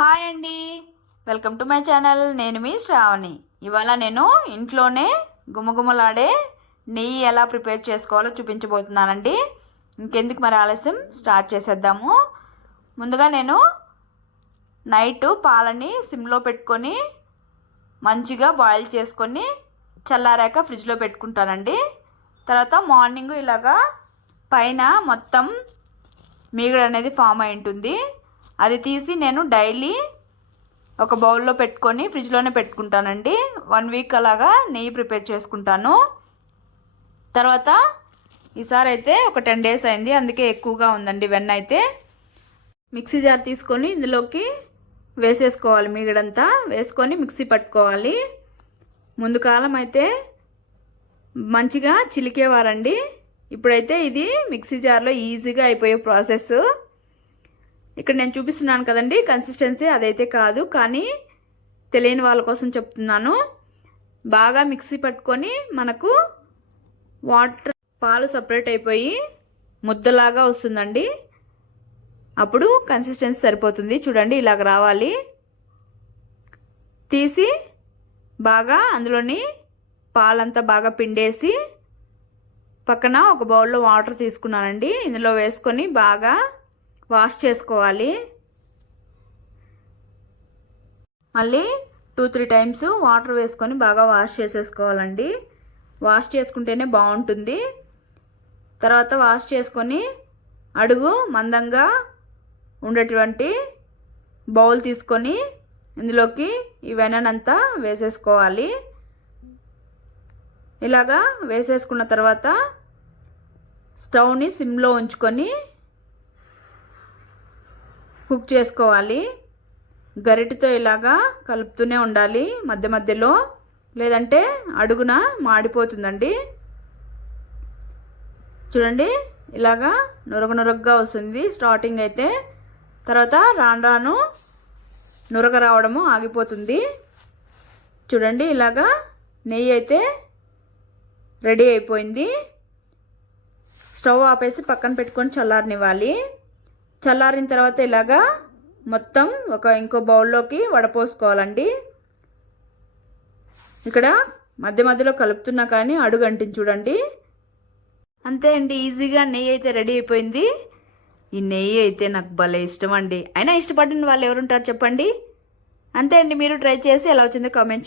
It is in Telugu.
హాయ్ అండి, వెల్కమ్ టు మై ఛానల్. నేను మీ శ్రావణి. ఇవాళ నేను ఇంట్లోనే గుమగుమలాడే నెయ్యి ఎలా ప్రిపేర్ చేసుకోవాలో చూపించబోతున్నానండి. ఇంకెందుకు మరి ఆలస్యం, స్టార్ట్ చేసేద్దాము. ముందుగా నేను నైట్ పాలని సిమ్లో పెట్టుకొని మంచిగా బాయిల్ చేసుకొని చల్లారాక ఫ్రిడ్జ్లో పెట్టుకుంటానండి. తర్వాత మార్నింగ్ ఇలాగా పైన మొత్తం మీగడ అనేది ఫామ్ అయి ఉంటుంది. అది తీసి నేను డైలీ ఒక బౌల్లో పెట్టుకొని ఫ్రిడ్జ్లోనే పెట్టుకుంటానండి. 1 వీక్ అలాగా నెయ్యి ప్రిపేర్ చేసుకుంటాను. తర్వాత ఈసారి అయితే ఒక 10 days అయింది, అందుకే ఎక్కువగా ఉందండి వెన్న. అయితే మిక్సీ జార్ తీసుకొని ఇందులోకి వేసేసుకోవాలి. మీగడంతా వేసుకొని మిక్సీ పట్టుకోవాలి. ముందు కాలం అయితే మంచిగా చిలికేవారండి. ఇప్పుడైతే ఇది మిక్సీ జార్లో ఈజీగా అయిపోయే ప్రాసెస్. ఇక్కడ నేను చూపిస్తున్నాను కదండి కన్సిస్టెన్సీ, అదైతే కాదు, కానీ తెలియని వాళ్ళ కోసం చెప్తున్నాను. బాగా మిక్సీ పట్టుకొని మనకు వాటర్ పాలు సపరేట్ అయిపోయి ముద్దలాగా వస్తుందండి. అప్పుడు కన్సిస్టెన్సీ సరిపోతుంది. చూడండి, ఇలాగ రావాలి. తీసి బాగా అందులోని పాలంతా బాగా పిండేసి పక్కన ఒక బౌల్లో వాటర్ తీసుకున్నానండి. ఇందులో వేసుకొని బాగా వాష్ చేసుకోవాలి. మళ్ళీ 2-3 times వాటర్ వేసుకొని బాగా వాష్ చేసేసుకోవాలండి. వాష్ చేసుకుంటేనే బాగుంటుంది. తర్వాత వాష్ చేసుకొని అడుగు మందంగా ఉండేటువంటి బౌల్ తీసుకొని ఇందులోకి ఈ వెన్ననంతా వేసేసుకోవాలి. ఇలాగా వేసేసుకున్న తర్వాత స్టవ్ని సిమ్లో ఉంచుకొని కుక్ చేసుకోవాలి. గరిటెతో ఇలాగా కలుపుతూనే ఉండాలి మధ్య మధ్యలో, లేదంటే అడుగున మాడిపోతుందండి. చూడండి, ఇలాగా నురగగా వస్తుంది స్టార్టింగ్ అయితే. తర్వాత రాను రాను నురగ రావడము ఆగిపోతుంది. చూడండి, ఇలాగా నెయ్యి అయితే రెడీ అయిపోయింది. స్టవ్ ఆపేసి పక్కన పెట్టుకొని చల్లారనివ్వాలి. చల్లారిన తర్వాత ఇలాగా మొత్తం ఇంకో బౌల్లోకి వడపోసుకోవాలండి. ఇక్కడ మధ్య మధ్యలో కలుపుతున్నా కానీ అడుగు అంటింది చూడండి. అంతే అండి, ఈజీగా నెయ్యి అయితే రెడీ అయిపోయింది. ఈ నెయ్యి అయితే నాకు భలే ఇష్టం అండి. అయినా ఇష్టపడిన వాళ్ళు ఎవరుంటారు చెప్పండి. అంతే అండి, మీరు ట్రై చేసి ఎలా వచ్చిందో కామెంట్ చేయండి.